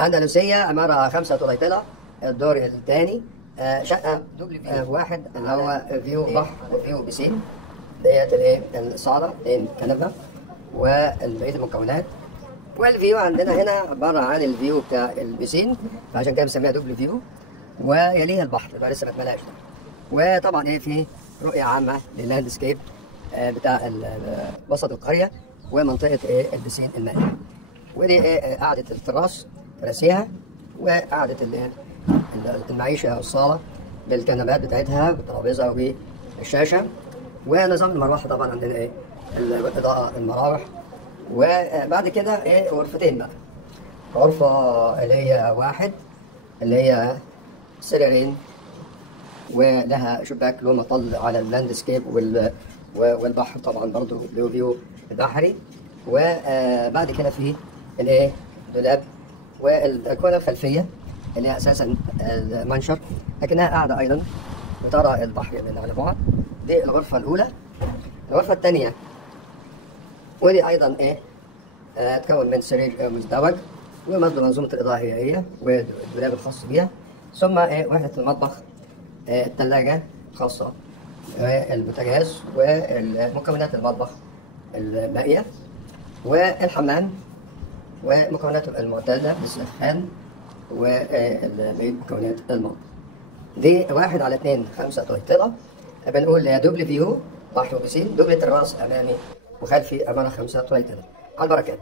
أندلسية، عمارة 5 طليطلة، الدور الثاني. شقة واحد اللي هو فيو بحر وفيو بسين. ديت الايه الصالة، كنبة وبقية المكونات. والفيو عندنا هنا عبارة عن الفيو بتاع البسين، فعشان كده بنسميها دوبل فيو، ويليها البحر اللي لسه ما اتملاش ده. وطبعا ايه في رؤية عامة لللاندسكيب بتاع وسط القرية ومنطقة ايه البسين المائي. ودي ايه قاعدة التراس راسيها، وقاعدة المعيشة أو الصالة بالكنبات بتاعتها بالترابيزة والشاشة. ونظام المروحة طبعا عندنا ايه الإضاءة، المراوح. وبعد كده ايه غرفتين بقى. غرفة اللي هي واحد اللي هي سريرين ولها شباك له مطل على اللاندسكيب والبحر طبعا برضه له فيو بحري. وبعد كده في الايه دولاب، والكونة الخلفية اللي هي اساسا المنشر لكنها قاعدة ايضا وترى البحر من على بعد. دي الغرفة الاولى. الغرفة الثانية ودي ايضا ايه تكون من سرير مزدوج ومصدر منظومة الإضاءة هي والدولاب الخاص بها. ثم وحدة المطبخ، الثلاجة الخاصة، البوتاجاز ومكونات المطبخ الباقية، والحمام ومكوناته المعتادة بالسخان وبقية مكونات المطبخ. دي 1/2 5 طليطلة. بنقول دوبل فيو بحر وبسين، دوبل تراس أمامي وخلفي، عمارة 5 طليطلة. على البركات.